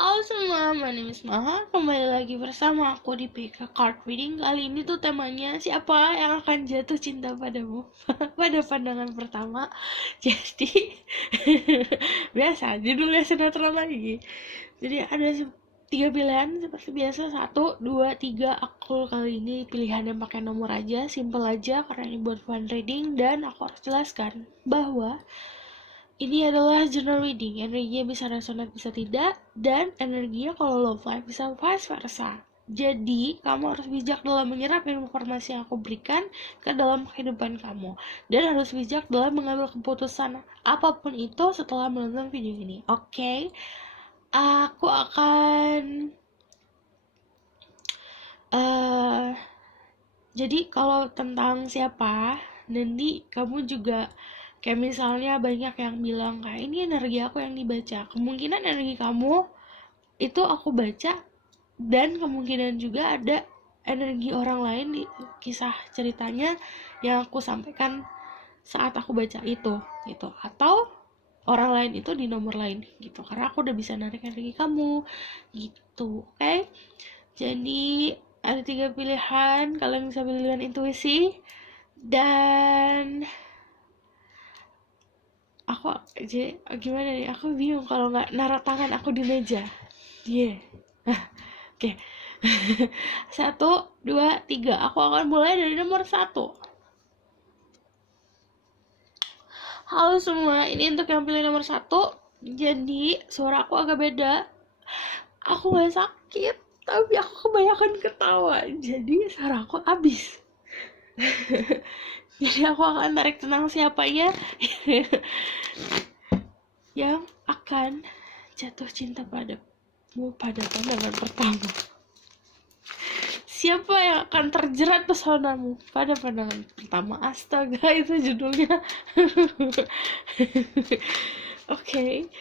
Halo semua, my name is Maha. Kembali lagi bersama aku di PK Card Reading. Kali ini tuh temanya siapa yang akan jatuh cinta padamu pada pandangan pertama. Jadi biasa judulnya sinetron lagi. Jadi ada tiga pilihan seperti biasa, 1, 2, 3. Aku kali ini pilihannya pakai nomor aja, simple aja karena ini buat fun reading. Dan aku harus jelaskan bahwa ini adalah journal reading, energinya bisa resonate bisa tidak, dan energinya kalau low vibe bisa vice versa. Jadi, kamu harus bijak dalam menyerap informasi yang aku berikan ke dalam kehidupan kamu. Dan harus bijak dalam mengambil keputusan apapun itu setelah menonton video ini. Oke? Aku akan... jadi kalau tentang siapa, nanti kamu juga kayak misalnya banyak yang bilang kayak ini energi aku yang dibaca. Kemungkinan energi kamu itu aku baca, dan kemungkinan juga ada energi orang lain di kisah ceritanya yang aku sampaikan saat aku baca itu gitu. Atau orang lain itu di nomor lain gitu. Karena aku udah bisa narik energi kamu gitu. Oke? Jadi ada 3 pilihan, kalian bisa pilih dengan intuisi. Dan aku jadi gimana nih, aku bingung kalau nggak naruh tangan aku di meja. Yeah. Oke. 1, 2, 3. Aku akan mulai dari nomor 1. Halo semua, ini untuk yang pilih nomor 1. Jadi suara aku agak beda. Aku gak sakit, tapi aku kebanyakan ketawa, jadi suara aku habis. Jadi aku akan tarik tenang siapa ya yang akan jatuh cinta padamu pada pandangan pertama. Siapa yang akan terjerat pesonamu pada pandangan pertama? Astaga, itu judulnya. Oke.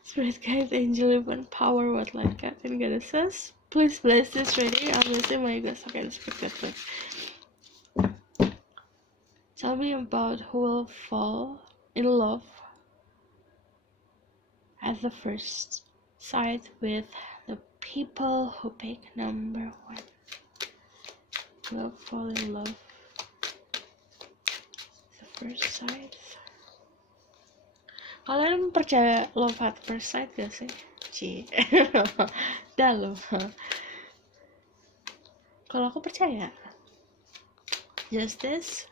Spirit guide, angel, even power, what light cat and goddesses, please bless this reading. I'm say my goodness. Okay, spirit guide, tell me about who will fall in love at the first sight with the people who pick number 1. Will fall in love the first sight. Kalian percaya love at first sight gak sih? Dah loh. Kalau aku percaya. Justice.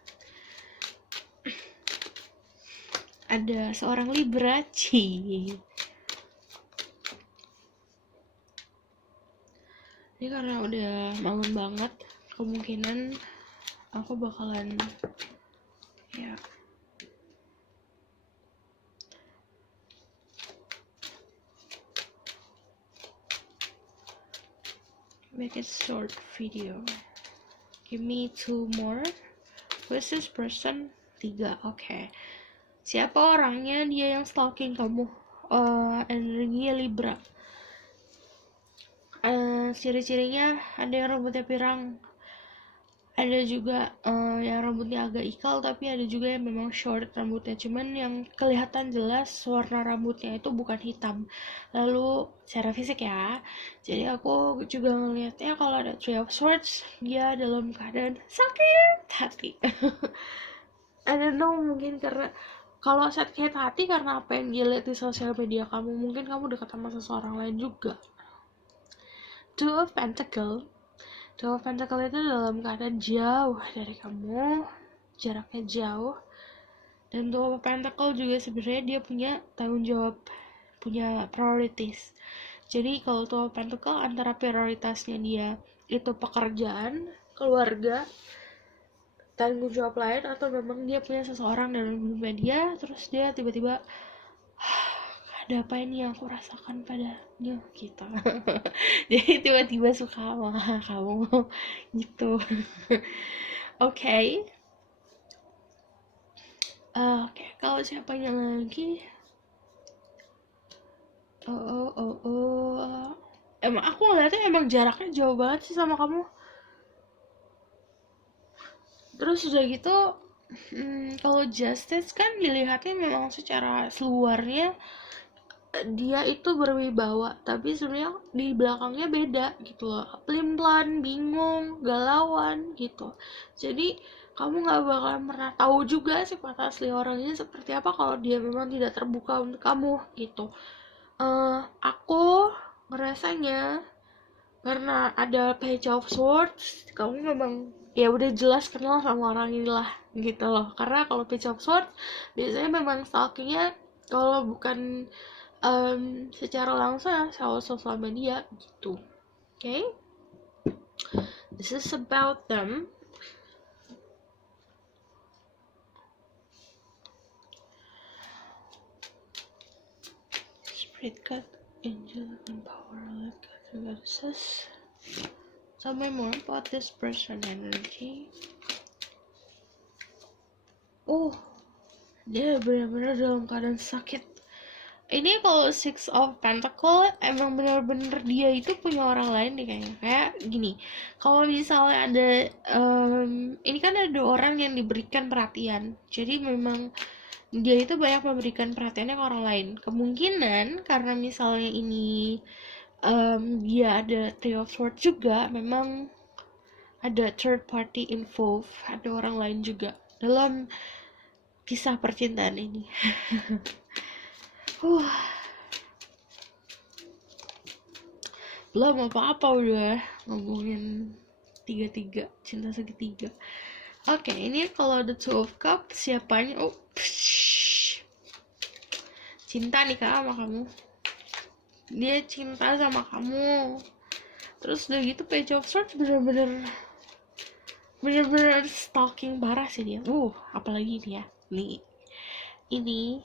Ada seorang Libra, Ini karena udah malam banget, kemungkinan aku bakalan ya make it short video. Give me 2 more. Who is this person? 3. Oke. Siapa orangnya? Dia yang stalking kamu. Energinya Libra. Ciri-cirinya ada yang rambutnya pirang, ada juga yang rambutnya agak ikal, tapi ada juga yang memang short rambutnya. Cuman yang kelihatan jelas warna rambutnya itu bukan hitam. Lalu secara fisik ya, jadi aku juga ngelihatnya kalau ada 3 of Swords, dia dalam keadaan sakit hati. I don't know, mungkin karena kalau sakit hati karena apa yang dia lihat di sosial media kamu, mungkin kamu dekat sama seseorang lain juga. Two of Pentacle itu dalam keadaan jauh dari kamu, jaraknya jauh. Dan Two of Pentacle juga sebenarnya dia punya tanggung jawab, punya prioritas. Jadi kalau Two of Pentacle antara prioritasnya dia itu pekerjaan, keluarga, tanggung jawab lain, atau memang dia punya seseorang dalam hidupnya dia, terus dia tiba-tiba ada apa ini yang aku rasakan padanya gitu. Jadi tiba-tiba suka sama kamu gitu. Oke. Oke, kalau siapanya lagi? Emang aku ngeliatnya emang jaraknya jauh banget sih sama kamu. Terus udah gitu, kalau Justice kan dilihatnya memang secara luarnya dia itu berwibawa tapi sebenarnya di belakangnya beda gitu loh, pelin-pelan, bingung, galauan gitu. Jadi kamu nggak bakalan pernah tahu juga sifat asli orangnya seperti apa kalau dia memang tidak terbuka untuk kamu gitu. Aku ngerasanya karena ada Page of Swords, kamu memang ya udah jelas kenal sama orang inilah gitu loh. Karena kalau Page of Swords biasanya memang stalkingnya kalau bukan secara langsung ya lewat sosial media gitu. Okay, this is about them. Spirit God, Angel, and Power, let God and Goddesses. Tell me more about this person energy. Oh, dia benar-benar dalam keadaan sakit. Ini kalau Six of Pentacle emang bener-bener dia itu punya orang lain deh kayaknya. Kayak gini, kalau misalnya ada ini kan ada orang yang diberikan perhatian, jadi memang dia itu banyak memberikan perhatiannya ke orang lain. Kemungkinan karena misalnya ini dia ada Three of Swords juga, memang ada third party involved, ada orang lain juga dalam kisah percintaan ini. Belum apa-apa udah ngomongin tiga cinta segitiga. Oke, ini kalau ada Two of Cups siapanya? Oh, cinta nih kak sama kamu. Dia cinta sama kamu. Terus udah gitu Page of Swords bener-bener stalking parah sih dia. Apalagi dia nih. Ini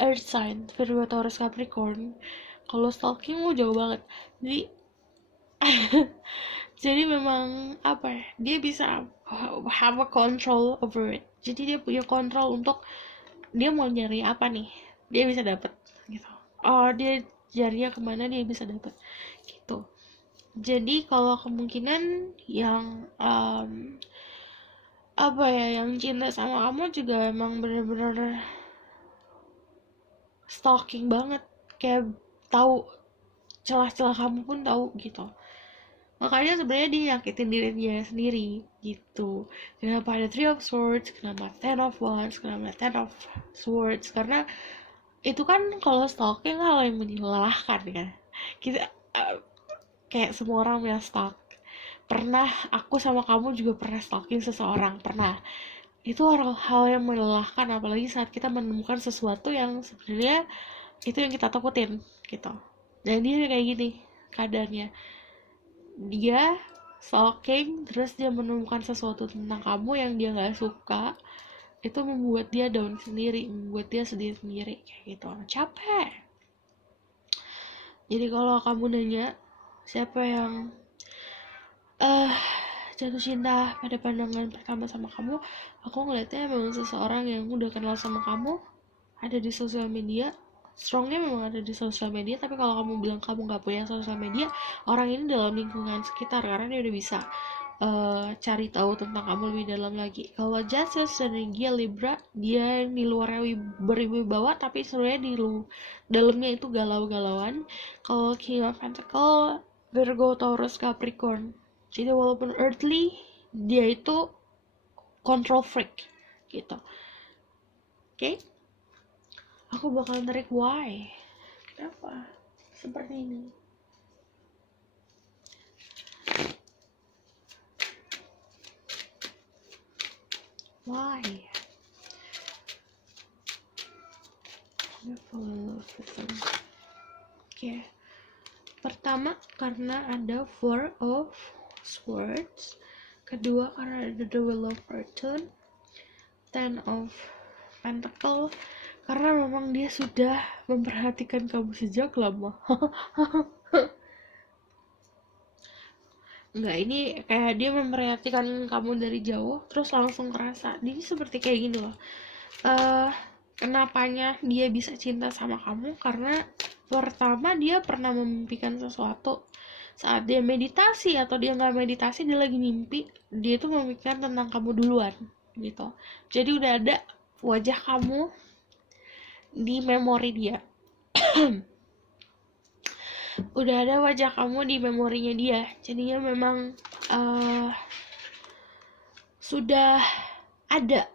Earth sign, Virgo, Taurus, Capricorn. Kalau stalking jauh banget. Jadi memang apa ya, dia bisa have a control over it. Jadi dia punya kontrol untuk dia mau nyari apa nih, dia bisa dapat gitu. Dia jarinya kemana dia bisa dapat gitu. Jadi kalau kemungkinan yang apa ya, yang cinta sama kamu juga emang bener-bener stalking banget, kayak tahu celah-celah kamu pun tahu gitu. Makanya sebenarnya dia nyakitin diri dia sendiri gitu. Kenapa ada Three of Swords, kenapa Ten of Wands, kenapa Ten of Swords? Karena itu kan kalau stalking hal yang melelahkan kan. Kita kayak semua orang yang stalk. Pernah, aku sama kamu juga pernah stalking seseorang, pernah. Itu hal yang melelahkan, apalagi saat kita menemukan sesuatu yang sebenarnya itu yang kita takutin gitu. Dan dia kayak gini keadaannya, dia stalking terus dia menemukan sesuatu tentang kamu yang dia nggak suka, itu membuat dia down sendiri, membuat dia sedih sendiri kayak gitu, capek. Jadi kalau kamu nanya siapa yang jatuh cinta pada pandangan pertama sama kamu, aku ngeliatnya memang seseorang yang udah kenal sama kamu, ada di sosial media, strongnya memang ada di sosial media. Tapi kalau kamu bilang kamu nggak punya sosial media, orang ini dalam lingkungan sekitar karena dia udah bisa cari tahu tentang kamu lebih dalam lagi. Kalau Justice dan Regia Libra, dia di luarnya berwibawa tapi sebenarnya di dalamnya itu galau-galauan. Kalau King of Pentacle, Virgo, Taurus, Capricorn. Jadi walaupun earthly, dia itu control freak gitu. Oke? Aku bakal tarik why. Kenapa seperti ini? Why? Oke. Pertama karena ada Four of Swords. Kedua karena ada The Wheel of Fortune. Ten of Pentacle. Karena memang dia sudah memperhatikan kamu sejak lama. Enggak, ini kayak dia memperhatikan kamu dari jauh terus langsung kerasa. Dia seperti kayak gini loh. Kenapanya dia bisa cinta sama kamu? Karena pertama dia pernah memimpikan sesuatu. Saat dia meditasi atau dia nggak meditasi, dia lagi mimpi, dia tuh memikirkan tentang kamu duluan gitu. Jadi udah ada wajah kamu di memori dia. udah ada wajah kamu di memorinya dia, jadinya memang sudah ada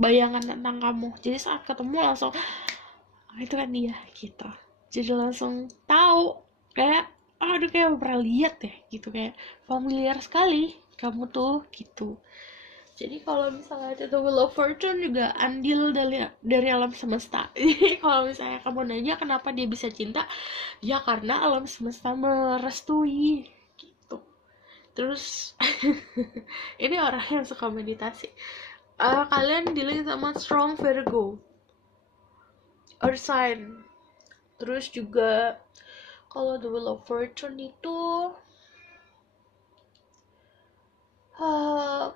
bayangan tentang kamu, jadi saat ketemu langsung itu kan dia gitu, jadi langsung tahu kayak aduh kayak pernah lihat deh gitu, kayak familiar sekali kamu tuh gitu. Jadi kalau misalnya itu Wheel of Fortune juga andil dari alam semesta. Jadi kalau misalnya kamu nanya kenapa dia bisa cinta, ya karena alam semesta merestui gitu. Terus ini orang yang suka meditasi. Kalian dealing sama strong Virgo or sign. Terus juga kalau The Wheel of Fortune itu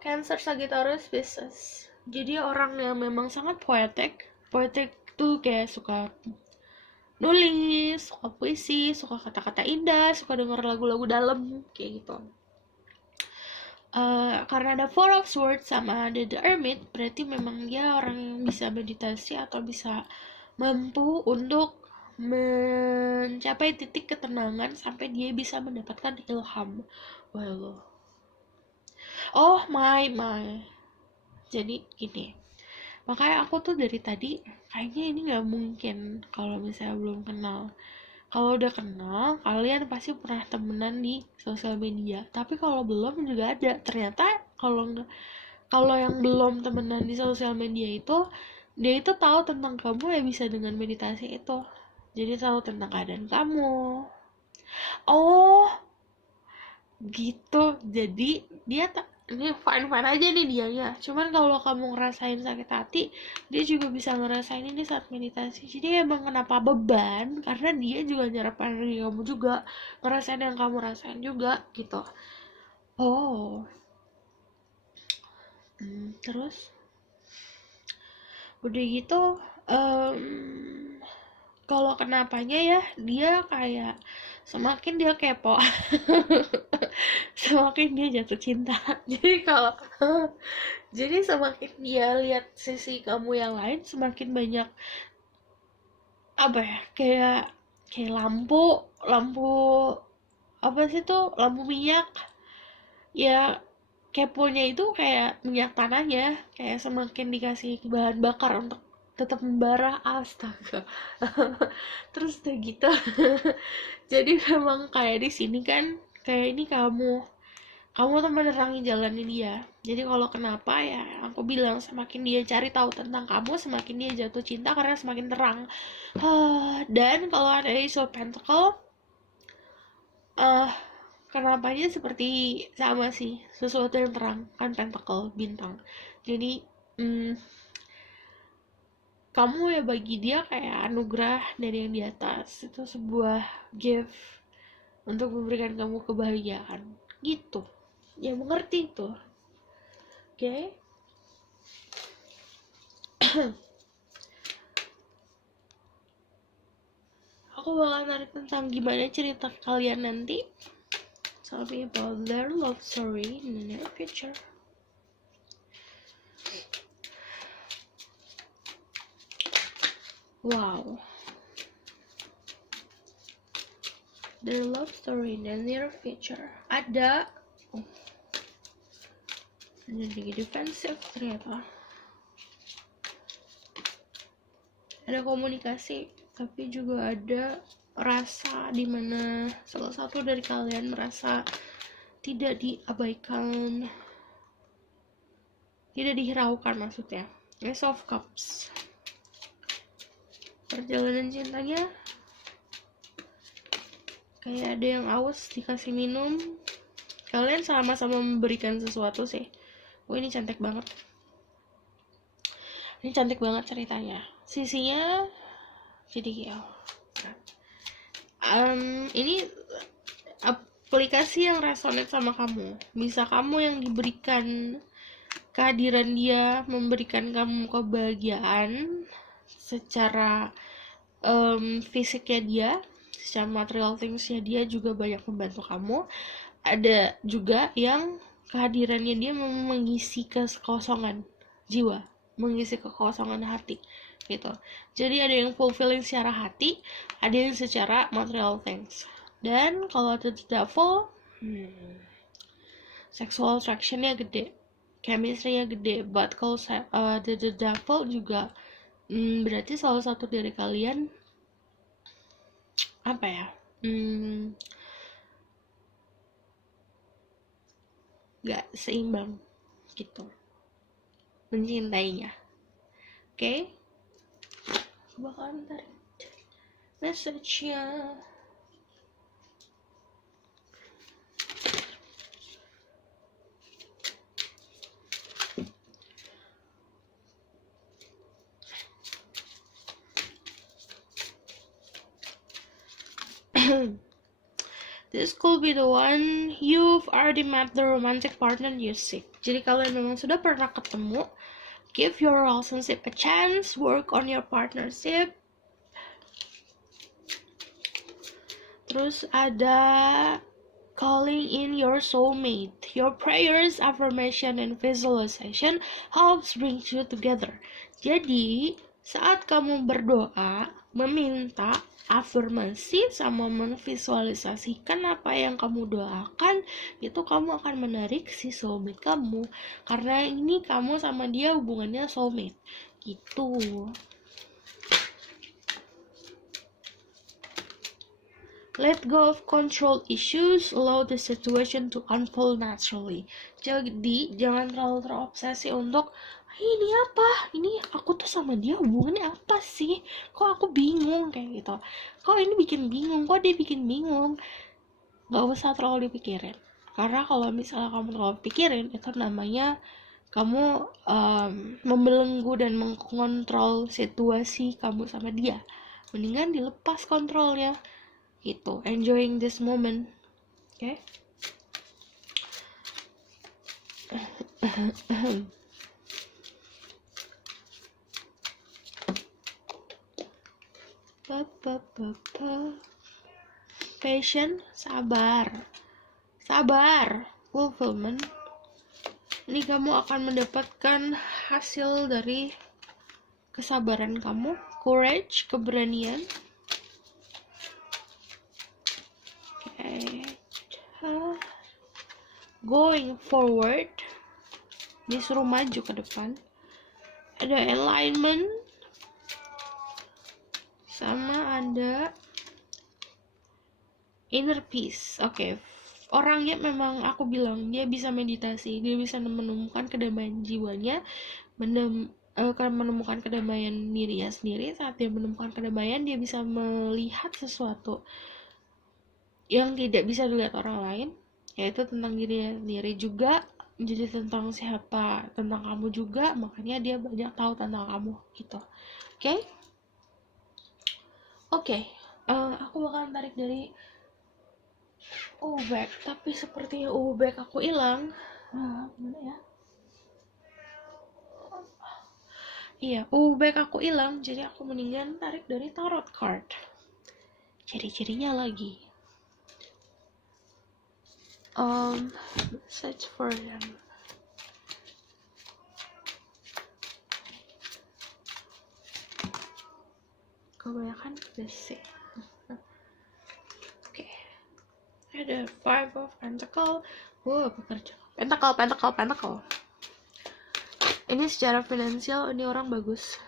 Cancer, Sagittarius, Pisces. Jadi orang yang memang sangat poetic. Poetic tuh kayak suka nulis, suka puisi, suka kata-kata indah, suka denger lagu-lagu dalam kayak gitu. Karena ada Four of Swords sama ada The Hermit, berarti memang dia orang yang bisa meditasi atau bisa mampu untuk mencapai titik ketenangan sampai dia bisa mendapatkan ilham. Well, oh my. Jadi gini, makanya aku tuh dari tadi kayaknya ini nggak mungkin kalau misalnya belum kenal. Kalau udah kenal, kalian pasti pernah temenan di sosial media. Tapi kalau belum juga ada. Ternyata kalau yang belum temenan di sosial media itu, dia itu tahu tentang kamu ya bisa dengan meditasi itu. Jadi tahu tentang keadaan kamu. Oh, gitu. Jadi dia ini fine aja nih dia ya, cuman kalau kamu ngerasain sakit hati, dia juga bisa ngerasain ini saat meditasi. Jadi emang kenapa beban, karena dia juga nyerap energi kamu juga, ngerasain yang kamu rasain juga gitu. Oh, terus udah gitu, kalau kenapanya ya, dia kayak semakin dia kepo semakin dia jatuh cinta. Jadi semakin dia lihat sisi kamu yang lain, semakin banyak apa ya, kayak lampu apa sih tuh, lampu minyak ya. Keponya itu kayak minyak tanahnya, kayak semakin dikasih bahan bakar untuk tetap membara, astaga. Terus udah gitu jadi memang kayak di sini kan, kayak ini kamu tuh menerangi jalannya dia. Jadi kalau kenapa ya aku bilang, semakin dia cari tahu tentang kamu, semakin dia jatuh cinta karena semakin terang. Dan kalau ada Ace of Pentacle, kenapanya seperti sama sih, sesuatu yang terang kan, Pentacle bintang. Jadi kamu ya bagi dia kayak anugerah dari yang di atas, itu sebuah gift untuk memberikan kamu kebahagiaan gitu ya, mengerti tuh. Oke. Aku bakal tarik tentang gimana cerita kalian nanti. Tell me about their love story in the near future. Wow. Their love story in the near future. Ada jadi defensif ternyata. Ada komunikasi, tapi juga ada rasa dimana salah satu dari kalian merasa tidak diabaikan, tidak dihiraukan maksudnya. Ace of Cups. Perjalanan cintanya kayak ada yang aus dikasih minum. Kalian sama-sama memberikan sesuatu sih. Ini cantik banget. Ini cantik banget ceritanya. Sisinya jadi ini aplikasi yang resonate sama kamu. Bisa kamu yang diberikan kehadiran dia, memberikan kamu kebahagiaan secara fisiknya dia, secara material thingsnya dia juga banyak membantu kamu. Ada juga yang kehadirannya dia mengisi kekosongan jiwa, mengisi kekosongan hati. gitu. Jadi ada yang fulfilling secara hati, ada yang secara material things. Dan kalau the devil, sexual attraction-nya gede, chemistry-nya gede. But kalau the devil juga berarti salah satu dari kalian apa ya, gak seimbang gitu mencintainya. Oke? Bakalan tarik message-nya. This could be the one you've already met the romantic partner you seek. Jadi kalian memang sudah pernah ketemu. Give your relationship a chance. Work on your partnership. Terus ada calling in your soulmate. Your prayers, affirmation, and visualization helps bring you together. Jadi saat kamu berdoa, meminta, afirmasi sama memvisualisasikan apa yang kamu doakan, itu kamu akan menarik si soulmate kamu, karena ini kamu sama dia hubungannya soulmate gitu. Let go of control issues, allow the situation to unfold naturally. Jadi jangan terlalu terobsesi untuk ini apa? Ini aku tuh sama dia hubungannya apa sih? Kok aku bingung kayak gitu? Kok ini bikin bingung? Kok dia bikin bingung? Gak usah terlalu dipikirin. Karena kalau misalnya kamu terlalu pikirin, itu namanya kamu membelenggu dan mengkontrol situasi kamu sama dia. Mendingan dilepas kontrolnya. Gitu. Enjoying this moment. Oke? Patient, sabar, fulfillment. Ini kamu akan mendapatkan hasil dari kesabaran kamu. Courage, keberanian. Going forward, disuruh maju ke depan. Ada alignment, sama ada inner peace. Oke. Orangnya memang aku bilang dia bisa meditasi, dia bisa menemukan kedamaian jiwanya, menemukan kedamaian dirinya sendiri. Saat dia menemukan kedamaian, dia bisa melihat sesuatu yang tidak bisa dilihat orang lain, yaitu tentang dirinya sendiri juga, jadi tentang siapa, tentang kamu juga, makanya dia banyak tahu tentang kamu gitu. Oke. Aku bakalan tarik dari back, tapi sepertinya back aku hilang. Mana ya? Iya, back aku hilang, jadi aku mendingan tarik dari tarot card. Ciri-cirinya lagi. Search for them. Kebanyakan basic. Oke. Ada Five of Pentacle. Bekerja. Pentacle. Ini secara finansial, ini orang bagus.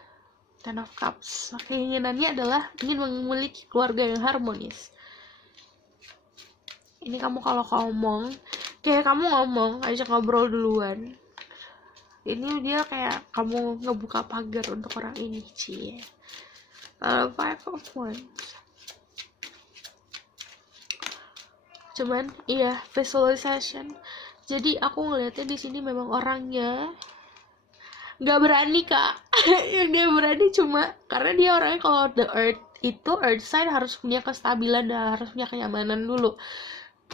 Ten of Cups. Keinginannya adalah ingin memiliki keluarga yang harmonis. Ini kamu kalau ngomong, kayak kamu ngomong, ajak ngobrol duluan. Ini dia kayak kamu ngebuka pagar untuk orang ini, cie. Five of Wands. Cuman, iya, visualization. Jadi aku ngeliatnya di sini memang orangnya nggak berani, Kak. Yang dia berani cuma karena dia orangnya, kalau the earth itu, earth sign harus punya kestabilan dan harus punya kenyamanan dulu.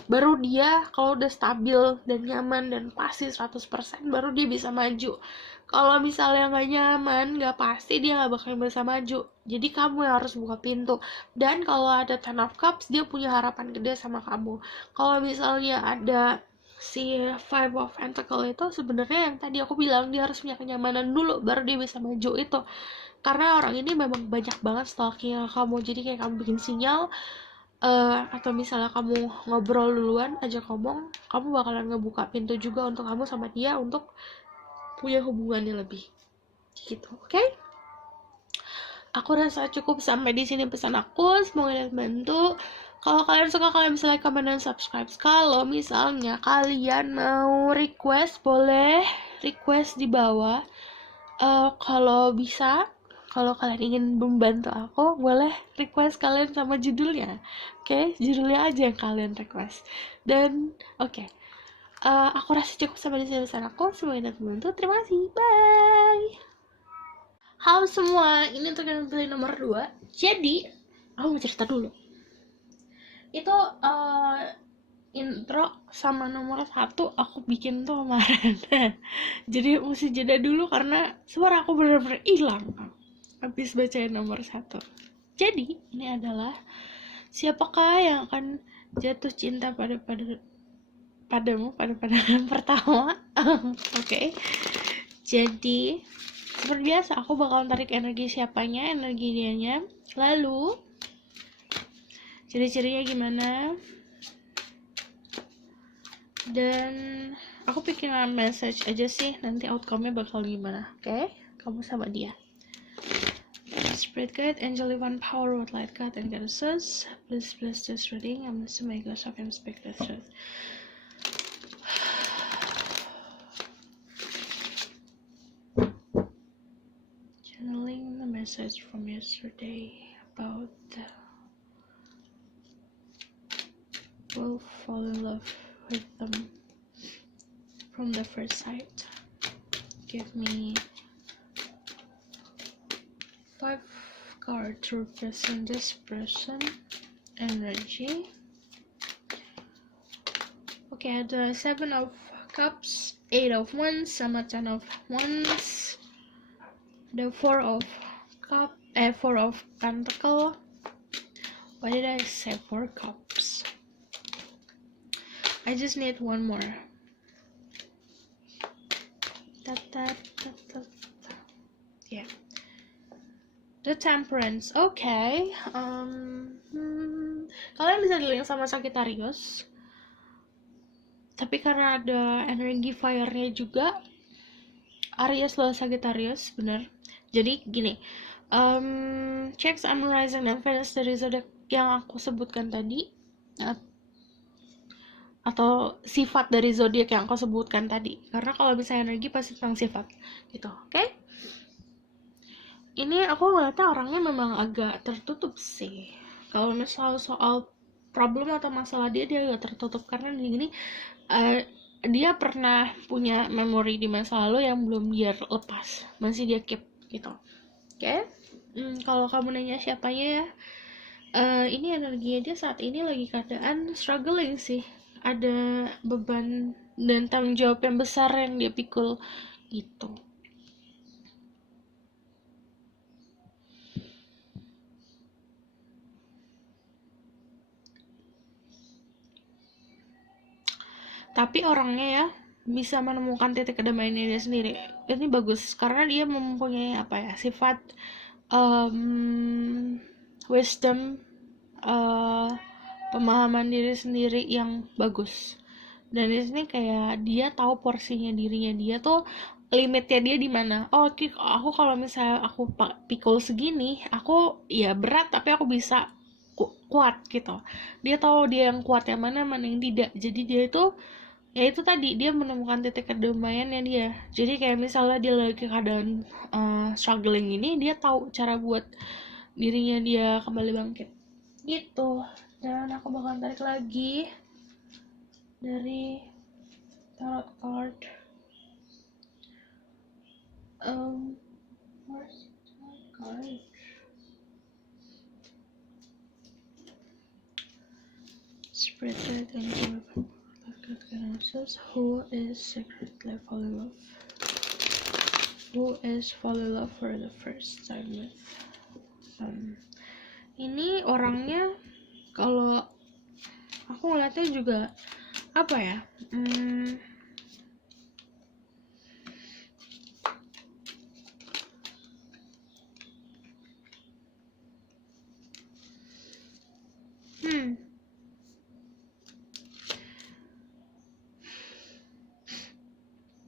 Baru dia kalau udah stabil dan nyaman dan pasti 100%, baru dia bisa maju. Kalau misalnya nggak nyaman, nggak pasti, dia nggak bakal bisa maju. Jadi kamu yang harus buka pintu. Dan kalau ada Ten of Cups, dia punya harapan gede sama kamu. Kalau misalnya ada si Five of Pentacle itu sebenarnya yang tadi aku bilang, dia harus punya kenyamanan dulu baru dia bisa maju itu. Karena orang ini memang banyak banget stalking kamu, jadi kayak kamu bikin sinyal, atau misalnya kamu ngobrol duluan, ajak ngomong, kamu bakalan ngebuka pintu juga untuk kamu sama dia untuk punya hubungannya lebih gitu. Oke? Aku rasa cukup sampai di sini pesan aku, semoga kalian bantu. Kalau kalian suka, kalian bisa like, comment, dan subscribe. Kalau misalnya kalian mau request, boleh request di bawah. Kalau bisa, kalau kalian ingin membantu aku, boleh request kalian sama judulnya. Oke, judulnya aja yang kalian request. Dan oke, aku rasa cukup sampai di sini pesan aku, semoga kalian membantu. Terima kasih, bye. Halo semua, ini untuk yang pilih nomor 2. Jadi, aku mau cerita dulu. Itu intro sama nomor 1 aku bikin tuh kemarin. Jadi mesti jeda dulu karena suara aku bener-bener hilang habis bacain nomor 1. Jadi, ini adalah siapakah yang akan jatuh cinta padamu pada pandangan pertama. Oke. Jadi seperti biasa, aku bakalan tarik energi siapanya, energi dianya. Lalu ciri-cirinya gimana, dan aku bikin message aja sih, nanti outcome-nya bakal gimana. Oke? Kamu sama dia. Spirit guide, angel divine power, what light guide, and goddesses, please bless this reading. I'm listening my ghost, I can speak the truth. Channeling the message from yesterday about the will fall in love with them from the first sight. Give me 5 cards to represent this person energy. Okay, the 7 of Cups, 8 of Wands, sama 10 of Wands, the 4 of Pentacle. Why did I say 4 Cups? I just need one more. Yeah. The Temperance. Okay. Kalian bisa di-link sama Sagittarius. Tapi karena ada energi fire-nya juga, Aries lawan Sagittarius, bener. Jadi gini, check Sun, Rising, dan Venus dari zodiak yang aku sebutkan tadi, atau sifat dari zodiak yang aku sebutkan tadi. Karena kalau misalnya energi pasti tentang sifat, gitu. Oke? Ini aku ngeliatnya orangnya memang agak tertutup sih. Kalau misalnya soal problem atau masalah dia agak tertutup karena gini, dia pernah punya memori di masa lalu yang belum dia lepas, masih dia keep gitu. Oke? Kalau kamu nanya siapanya ya, ini energinya dia saat ini lagi keadaan struggling sih, ada beban dan tanggung jawab yang besar yang dia pikul gitu. Tapi orangnya ya bisa menemukan titik kedamaiannya dia sendiri. Ini bagus karena dia mempunyai sifat wisdom, pemahaman diri sendiri yang bagus. Dan di sini kayak dia tahu porsinya dirinya dia tuh, limitnya dia di mana. Oh, aku kalau misalnya aku pikul segini, aku ya berat tapi aku bisa kuat gitu. Dia tahu dia yang kuat yang mana yang tidak. Jadi dia itu ya itu tadi, dia menemukan titik kedamaiannya dia. Jadi kayak misalnya dia lagi keadaan struggling ini, dia tahu cara buat dirinya dia kembali bangkit gitu. Dan aku bakal tarik lagi dari tarot card. Where's tarot card? Spirit guide and who is secretly fall in love? Who is fall in love for the first time with? Ini orangnya kalau aku ngeliatnya juga apa ya,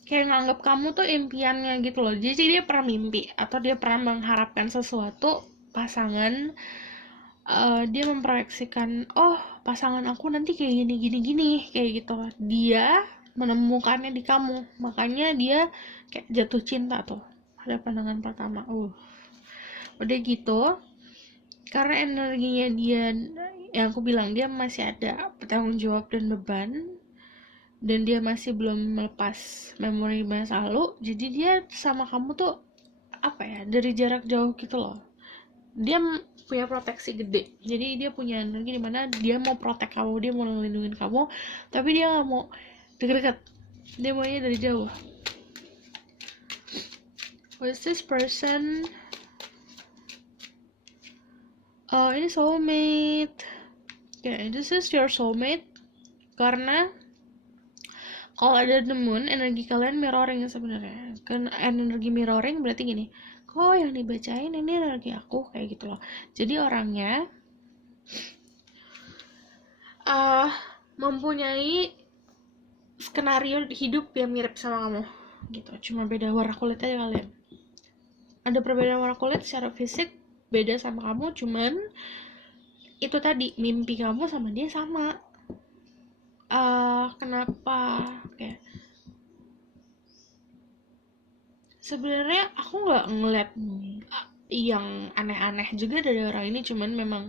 kayak nganggap kamu tuh impiannya gitu loh. Jadi dia pernah mimpi atau dia pernah mengharapkan sesuatu pasangan, dia memproyeksikan, oh pasangan aku nanti kayak gini gini gini kayak gitu. Dia menemukannya di kamu, makanya dia kayak jatuh cinta tuh pada pandangan pertama. Udah gitu, karena energinya dia, yang aku bilang, dia masih ada tanggung jawab dan beban, dan dia masih belum melepas memori masa lalu, jadi dia sama kamu tuh apa ya, dari jarak jauh gitu loh. Dia punya proteksi gede, jadi dia punya energi dimana dia mau protek kamu, dia mau ngelindungin kamu, tapi dia nggak mau deket-deket, dia maunya dari jauh. Who's this person? Oh, ini soulmate. Okay, this is your soulmate. Karena kalau ada the moon, energi kalian mirroring sebenarnya. Kan energi mirroring berarti gini, kok yang dibacain ini energi aku, kayak gitu loh. Jadi orangnya mempunyai skenario hidup yang mirip sama kamu gitu, cuma beda warna kulit aja kalian. Ada perbedaan warna kulit secara fisik, beda sama kamu, cuman itu tadi, mimpi kamu sama dia sama. Kenapa kayak sebenarnya aku nggak ngeliat yang aneh-aneh juga dari orang ini, cuman memang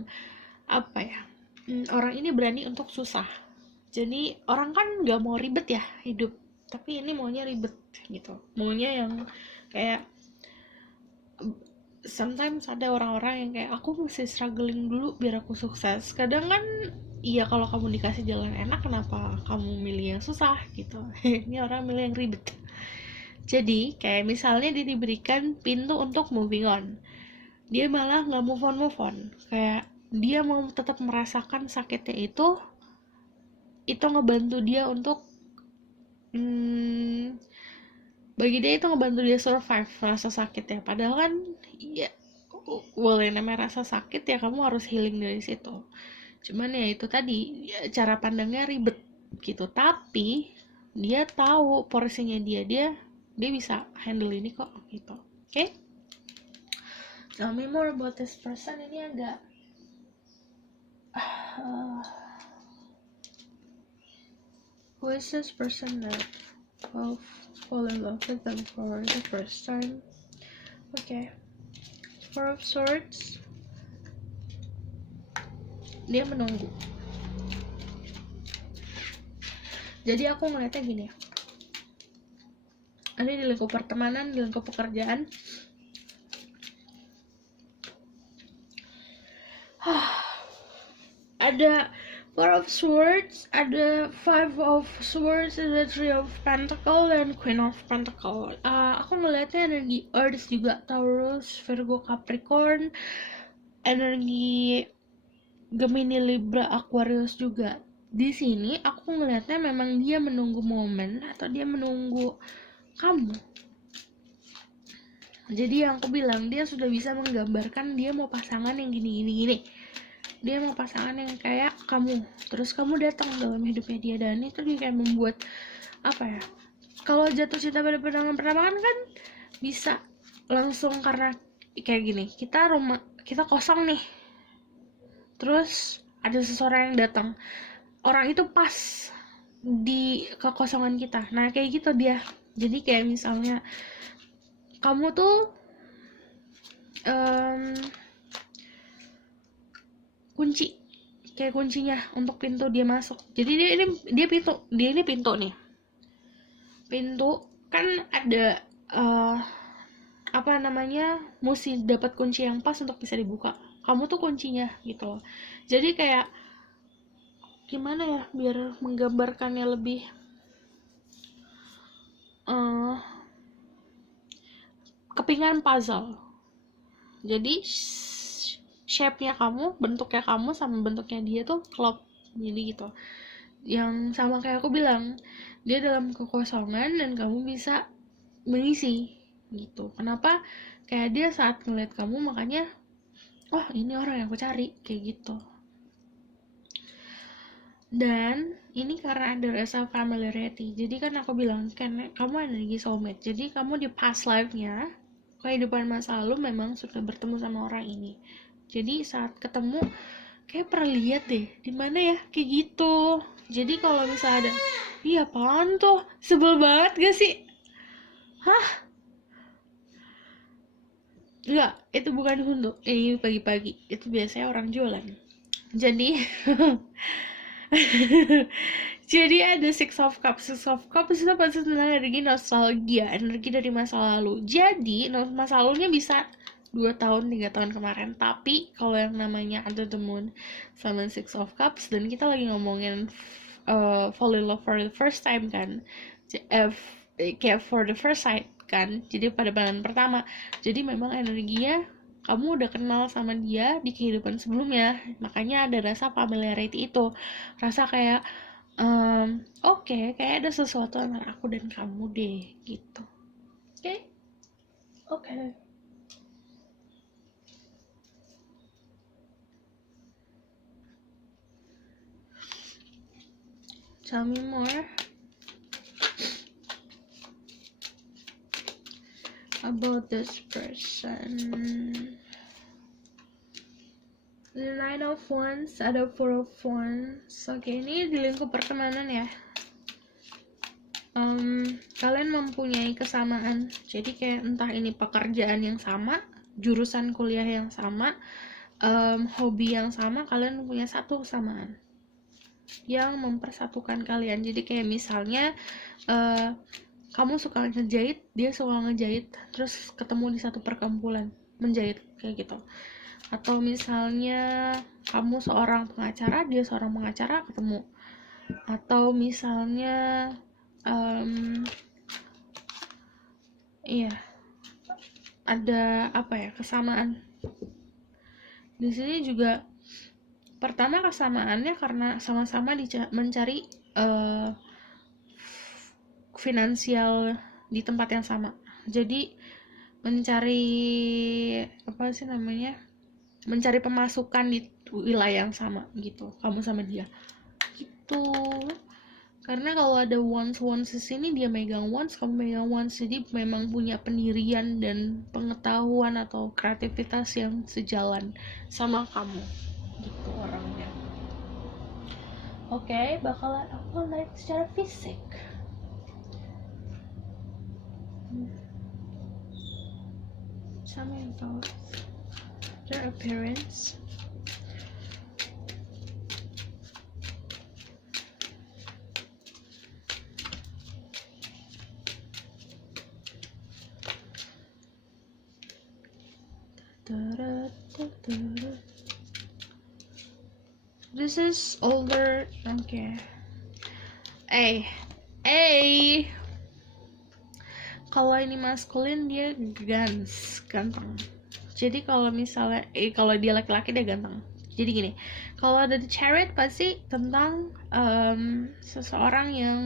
apa ya, orang ini berani untuk susah. Jadi orang kan nggak mau ribet ya hidup, tapi ini maunya ribet gitu, maunya yang kayak, sometimes ada orang-orang yang kayak, aku mesti struggling dulu biar aku sukses. Kadang kan iya, kalau kamu dikasih jalan enak, kenapa kamu milih yang susah gitu. Ini orang milih yang ribet. Jadi kayak misalnya dia diberikan pintu untuk moving on, dia malah nggak move on, kayak dia mau tetap merasakan sakitnya itu ngebantu dia untuk, bagi dia itu ngebantu dia survive rasa sakit ya. Padahal kan ya, boleh namanya rasa sakit ya, kamu harus healing dari situ. Cuman ya itu tadi, cara pandangnya ribet gitu. Tapi dia tahu porsinya dia bisa handle ini kok gitu. Oke? Tell me more about this person. Ini agak who is this person that will fall in love with them for the first time? Okay, Four of Swords. Dia menunggu. Jadi aku ngeliatnya gini, ini di lingkup pertemanan, di lingkup pekerjaan, ada Four of Swords, ada Five of Swords, ada Three of Pentacles, dan Queen of Pentacles. Aku ngeliatnya energi Earth juga, Taurus, Virgo, Capricorn, energi Gemini, Libra, Aquarius juga. Di sini aku ngeliatnya memang dia menunggu momen atau dia menunggu kamu. Jadi yang aku bilang, dia sudah bisa menggambarkan dia mau pasangan yang gini. Dia mau pasangan yang kayak kamu, terus kamu datang dalam hidupnya dia, dan itu dia kayak membuat apa ya, kalau jatuh cinta pada pandangan pertama kan bisa langsung, karena kayak gini, kita kosong nih, terus ada seseorang yang datang, orang itu pas di kekosongan kita. Nah kayak gitu dia. Jadi kayak misalnya kamu tuh kunci, kayak kuncinya untuk pintu dia masuk. Jadi dia ini pintu nih. Pintu kan ada apa namanya, mesti dapat kunci yang pas untuk bisa dibuka. Kamu tuh kuncinya gitu loh. Jadi kayak gimana ya biar menggambarkannya lebih kepingan puzzle. Jadi shape-nya kamu, bentuknya kamu sama bentuknya dia tuh klop, jadi gitu. yang sama kayak aku bilang, dia dalam kekosongan dan kamu bisa mengisi gitu. Kenapa kayak dia saat ngeliat kamu makanya oh ini orang yang aku cari kayak gitu. Dan ini karena ada rasa familiarity, jadi kan aku bilang kan kamu energi soulmate, jadi kamu di past life-nya, kehidupan masa lalu memang sudah bertemu sama orang ini. Jadi saat ketemu kayak pernah lihat deh di mana ya kayak gitu. Jadi kalau misalnya ada iya apaan tuh, sebel banget gak sih? Hah? Enggak, itu bukan hundu. Ini pagi-pagi, itu biasanya orang jualan. Jadi jadi ada Six of Cups. Six of Cups itu pasti tentang energi nostalgia, energi dari masa lalu. Jadi masa lalunya bisa 2 tahun, 3 tahun kemarin. Tapi kalau yang namanya Under the Moon sama Six of Cups, dan kita lagi ngomongin fall in love for the first time kan, kayak for the first sight kan, jadi pada pandangan pertama. Jadi memang energinya kamu udah kenal sama dia di kehidupan sebelumnya, makanya ada rasa familiarity itu, rasa kayak oke, kayak ada sesuatu antara aku dan kamu deh gitu. Oke. Tell me more about this person. The Nine of Wands, ada Four of Wands. Oke, ini di lingkup pertemanan ya. Kalian mempunyai kesamaan. Jadi kayak entah ini pekerjaan yang sama, jurusan kuliah yang sama, hobi yang sama, kalian punya satu kesamaan yang mempersatukan kalian. Jadi kayak misalnya kamu suka ngejahit, dia suka ngejahit, terus ketemu di satu perkumpulan menjahit kayak gitu. Atau misalnya kamu seorang pengacara, dia seorang pengacara, ketemu. Atau misalnya iya, ada apa ya, kesamaan. Di sini juga pertama kesamaannya karena sama-sama mencari finansial di tempat yang sama. Jadi mencari apa sih namanya, mencari pemasukan di wilayah yang sama gitu, kamu sama dia gitu. Karena kalau ada wands di sini, dia megang wands, kamu megang wands, jadi memang punya pendirian dan pengetahuan atau kreativitas yang sejalan sama kamu gitu orangnya. Oke, bakalan aku lihat secara fisik. Sama yang tahu their appearance. This is older. Okay. Kalau ini maskulin dia ganteng. Jadi kalau misalnya kalau dia laki-laki dia ganteng. Jadi gini, kalau ada di Chariot pasti tentang seseorang yang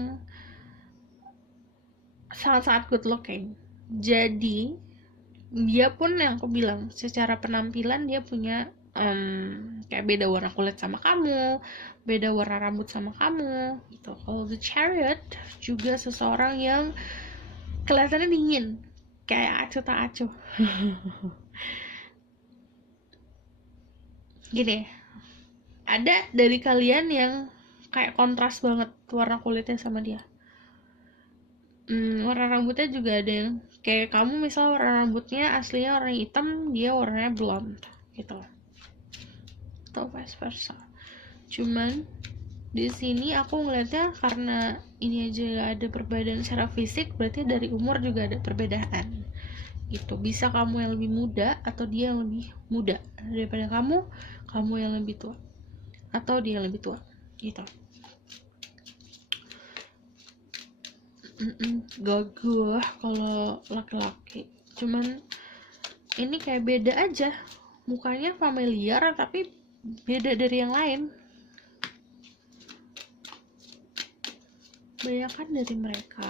sangat-sangat good looking. Jadi dia pun yang aku bilang secara penampilan dia punya kayak beda warna kulit sama kamu, beda warna rambut sama kamu gitu. Kalau the Chariot juga seseorang yang kelihatannya dingin, kayak acuh tak acuh. Gini, ada dari kalian yang kayak kontras banget warna kulitnya sama dia. Warna rambutnya juga ada yang kayak kamu, misal warna rambutnya aslinya warna hitam, dia warnanya blonde gitu, atau vice versa. Cuman di sini aku ngeliatnya karena ini aja ada perbedaan secara fisik, berarti dari umur juga ada perbedaan gitu. Bisa kamu yang lebih muda atau dia yang lebih muda daripada kamu yang lebih tua atau dia yang lebih tua gitu. Gagah kalau laki-laki. Cuman ini kayak beda aja, mukanya familiar tapi beda dari yang lain. kebanyakan dari mereka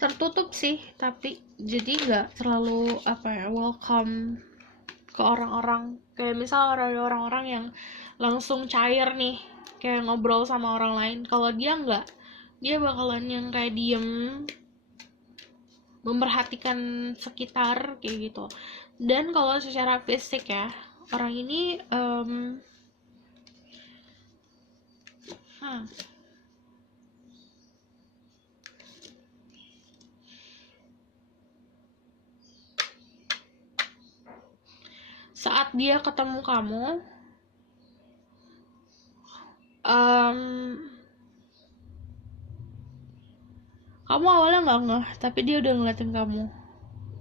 tertutup sih, tapi jadi nggak terlalu welcome ke orang-orang. Kayak misal orang-orang yang langsung cair nih, kayak ngobrol sama orang lain. Kalau dia nggak, dia bakalan yang kayak diem, memperhatikan sekitar kayak gitu. Dan kalau secara fisik ya, orang ini saat dia ketemu kamu, kamu awalnya nggak ngeh, tapi dia udah ngeliatin kamu.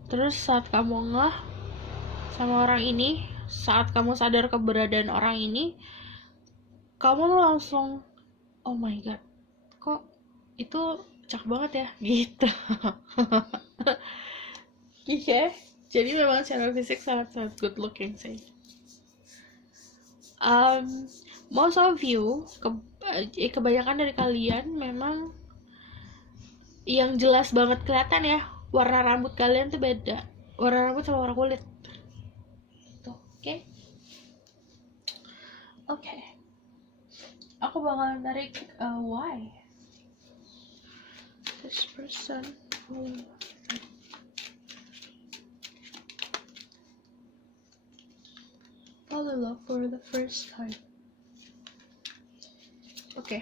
Terus saat kamu ngeh sama orang ini, saat kamu sadar keberadaan orang ini, kamu langsung, oh my god, kok itu cakep banget ya, gitu. Iya, jadi memang secara fisik sangat-sangat good looking sih. Most of you, kebanyakan dari kalian memang yang jelas banget kelihatan ya, warna rambut kalian tuh beda, warna rambut sama warna kulit tuh. Oke. Aku bakalan tarik why this person fall in love for the first time. Oke.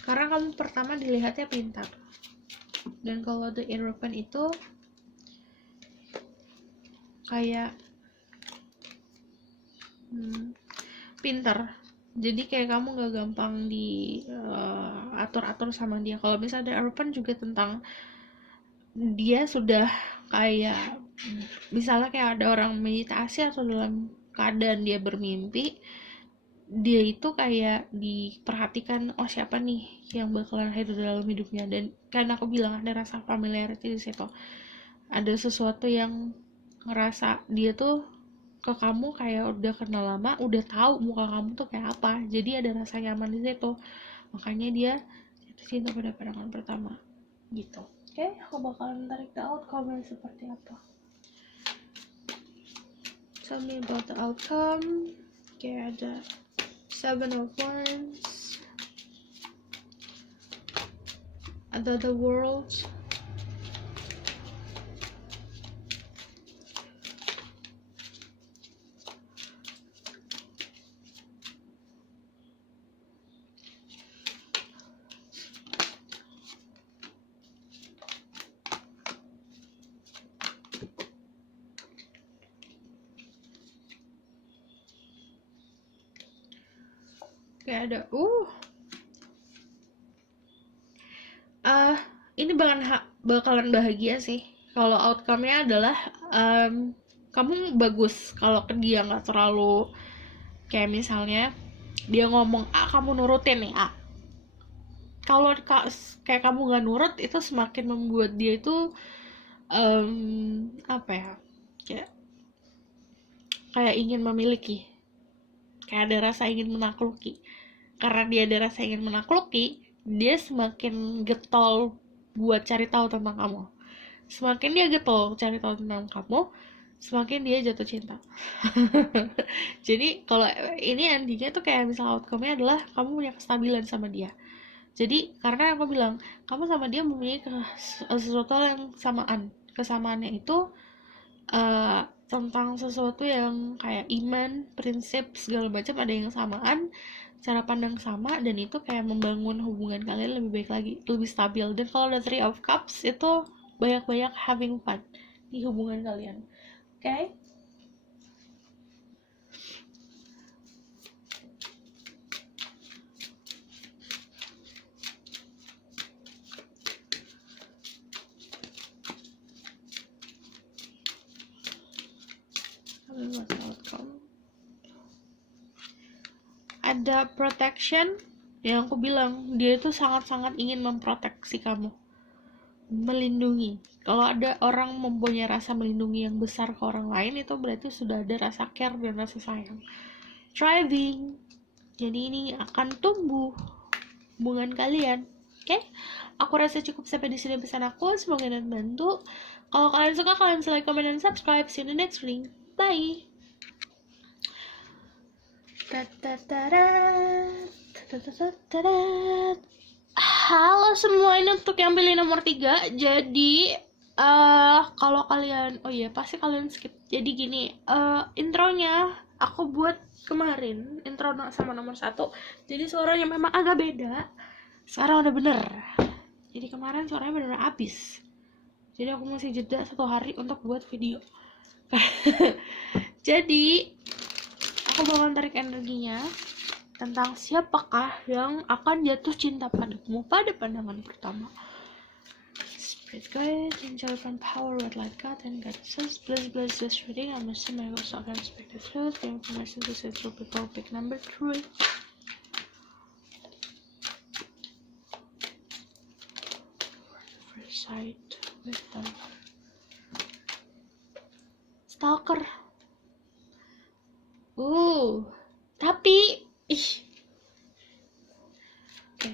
Karena kamu pertama dilihatnya pintar, dan kalau the European itu kayak pintar, jadi kayak kamu gak gampang diatur-atur sama dia. Kalau misalnya the European juga tentang dia sudah kayak misalnya kayak ada orang meditasi atau dalam keadaan dia bermimpi, dia itu kayak diperhatikan, oh siapa nih yang bakalan hadir dalam hidupnya. Dan kan aku bilang ada rasa familiarity di situ, ada sesuatu yang ngerasa dia tuh ke kamu kayak udah kenal lama, udah tahu muka kamu tuh kayak apa, jadi ada rasa nyaman di situ, makanya dia jatuh cinta pada pandangan pertama gitu. Oke, aku bakalan tarik the outcome seperti apa. Tell me about the outcome. Oke, ada 7 of Wands, ada the World, kayak ada ini bakalan bahagia sih kalau outcome-nya adalah kamu bagus kalau ke dia, nggak terlalu kayak misalnya dia ngomong A kamu nurutin nih A. Kalau kayak kamu nggak nurut, itu semakin membuat dia itu kayak ingin memiliki, kayak ada rasa ingin menakluki. Karena dia ada rasa ingin menakluki, dia semakin getol buat cari tahu tentang kamu. Semakin dia getol cari tahu tentang kamu, semakin dia jatuh cinta. Jadi kalau ini endingnya tuh kayak misal outcome-nya adalah kamu punya kestabilan sama dia. Jadi karena aku bilang kamu sama dia mempunyai sesuatu yang samaan. Kesamaannya itu tentang sesuatu yang kayak iman, prinsip, segala macam ada yang samaan, cara pandang sama, dan itu kayak membangun hubungan kalian lebih baik lagi, lebih stabil. Dan kalau ada 3 of Cups itu banyak-banyak having fun di hubungan kalian. Oke? Ada protection, yang aku bilang dia itu sangat-sangat ingin memproteksi kamu, melindungi. Kalau ada orang mempunyai rasa melindungi yang besar ke orang lain, itu berarti sudah ada rasa care dan rasa sayang. Thriving. Jadi ini akan tumbuh hubungan kalian. Oke? Aku rasa cukup sampai di sini pesan aku. Semoga membantu. Kalau kalian suka, kalian bisa like, comment, dan subscribe. See you in the next link. Bye. Halo semua, ini untuk yang pilih nomor 3. Jadi kalau kalian, oh iya pasti kalian skip. Jadi gini, intronya aku buat kemarin, intro sama nomor 1. Jadi suaranya memang agak beda. Sekarang udah bener. Jadi kemarin suaranya bener abis. Jadi aku masih jeda 1 hari untuk buat video. Jadi aku bakal tarik energinya tentang siapakah yang akan jatuh cinta padamu pada pandangan pertama. Spirit guide, angel and power, red light God, and God says, bless this reading. I'm assuming I will start unexpected flows. The information to say through people pick number 3. First sight, wisdom. Stalker. Tapi Oke.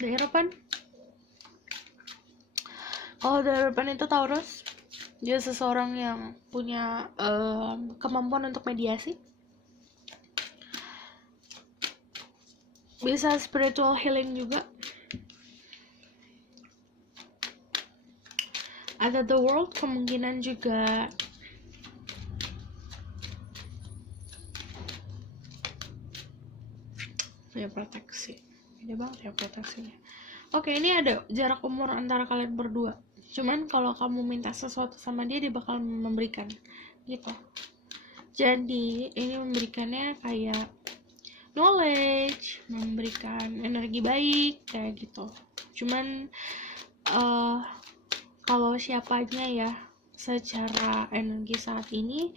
Daerah pan. Kalau daerah pan itu Taurus, dia seseorang yang punya kemampuan untuk mediasi, bisa spiritual healing juga. Ada the world, kemungkinan juga ya proteksi. Ini banget ya proteksinya. Oke, ini ada jarak umur antara kalian berdua. Cuman kalau kamu minta sesuatu sama dia bakal memberikan gitu. Jadi ini memberikannya kayak knowledge, memberikan energi baik kayak gitu. Cuman kalau siapanya ya, secara energi saat ini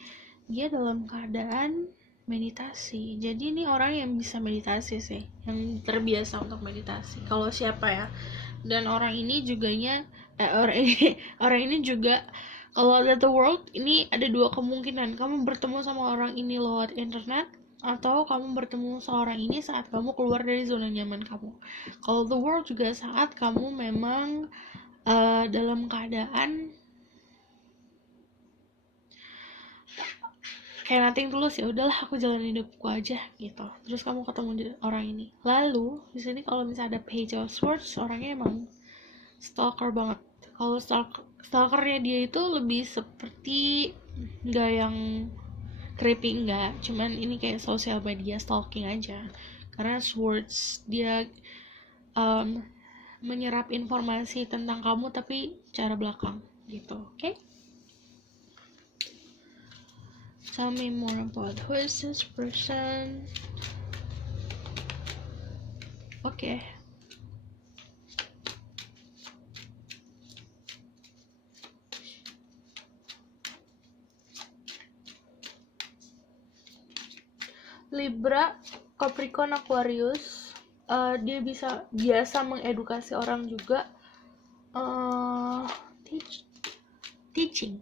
dia dalam keadaan meditasi. Jadi ini orang yang bisa meditasi sih, yang terbiasa untuk meditasi. Kalau siapa ya? Dan orang ini juganya orang ini juga, kalau lihat the world ini ada 2 kemungkinan. Kamu bertemu sama orang ini lewat internet, atau kamu bertemu seorang ini saat kamu keluar dari zona nyaman kamu. Kalau the world juga saat kamu memang dalam keadaan kayak nothing tulus, ya udahlah aku jalan hidupku aja gitu. Terus kamu ketemu orang ini. Lalu di sini kalau misalnya ada Page of Swords, orangnya emang stalker banget. Kalau stalkernya dia itu lebih seperti nggak yang creepy, nggak, cuman ini kayak sosial media stalking aja. Karena Swords dia menyerap informasi tentang kamu tapi cara belakang gitu. Oke? Tell me more about who is this person. Oke. Libra, Capricorn, Aquarius. Dia biasa mengedukasi orang juga. Teaching.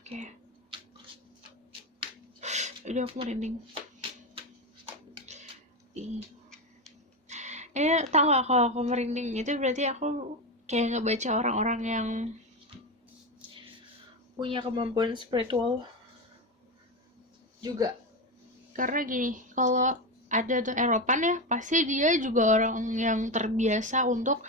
Oke. Jadi aku merinding. Tau gak kalau aku merinding itu berarti aku kayak ngebaca orang-orang yang punya kemampuan spiritual juga. Karena gini, kalau ada tuh Eropan ya, pasti dia juga orang yang terbiasa untuk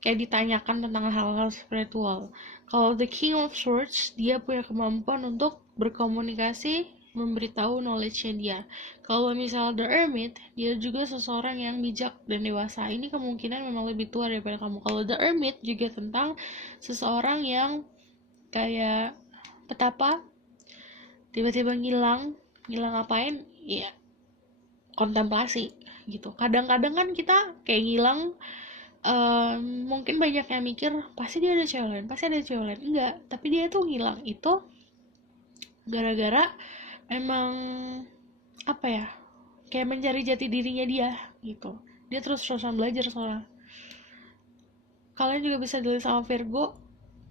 kayak ditanyakan tentang hal-hal spiritual. Kalau The King of Swords, dia punya kemampuan untuk berkomunikasi, memberitahu knowledge-nya dia. Kalau misal The Hermit, dia juga seseorang yang bijak dan dewasa. Ini kemungkinan memang lebih tua daripada kamu. Kalau The Hermit juga tentang seseorang yang kayak petapa, tiba-tiba ngilang ngapain? Ya, kontemplasi gitu. Kadang-kadang kan kita kayak ngilang, mungkin banyak yang mikir pasti dia ada cewek lain, enggak, tapi dia tuh ngilang itu gara-gara emang apa ya, kayak mencari jati dirinya dia gitu. Dia terus terusan belajar soalnya. Kalian juga bisa dilihat sama Virgo.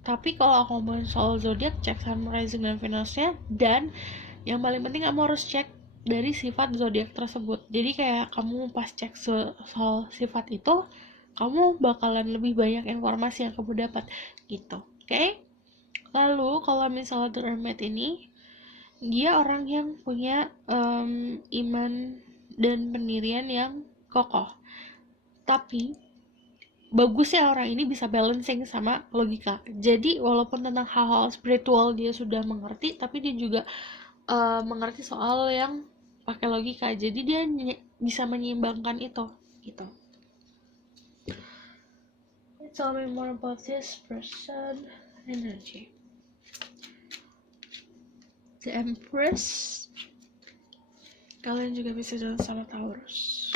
Tapi kalau aku ngomongin soal zodiak, cek Sun, Rising, dan Venusnya. Dan yang paling penting kamu harus cek dari sifat zodiak tersebut. Jadi kayak kamu pas cek soal sifat itu, kamu bakalan lebih banyak informasi yang kamu dapat gitu. Oke? Lalu kalau misalnya The Hermit ini, dia orang yang punya iman dan pendirian yang kokoh. Tapi bagusnya orang ini bisa balancing sama logika. Jadi walaupun tentang hal-hal spiritual dia sudah mengerti, tapi dia juga mengerti soal yang pakai logika. Jadi dia bisa menyeimbangkan itu gitu. Tell me more about this person energy. The Empress. Kalian juga bisa jalan sama Taurus.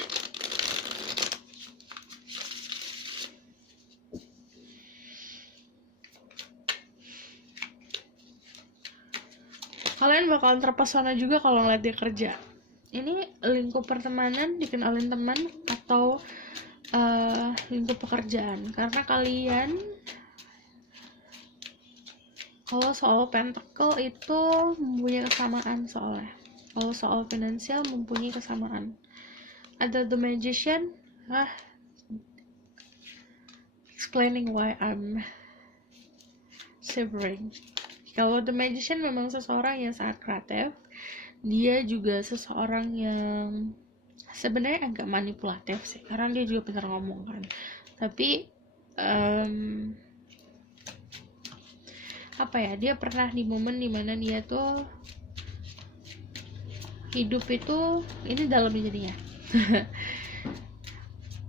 Kalian bakalan terpesona juga kalau ngeliat dia kerja. Ini lingkup pertemanan, dikenalin teman, atau lingkup pekerjaan. Karena kalian, kalau soal pentacle itu mempunyai kesamaan soalnya. Kalau soal finansial mempunyai kesamaan. Ada The Magician, explaining why I'm shivering. Kalau The Magician memang seseorang yang sangat kreatif. Dia juga seseorang yang sebenarnya agak manipulatif sih, karena dia juga pintar ngomong kan. Tapi apa ya, dia pernah di momen dimana dia tuh hidup itu, ini dalamnya jadinya.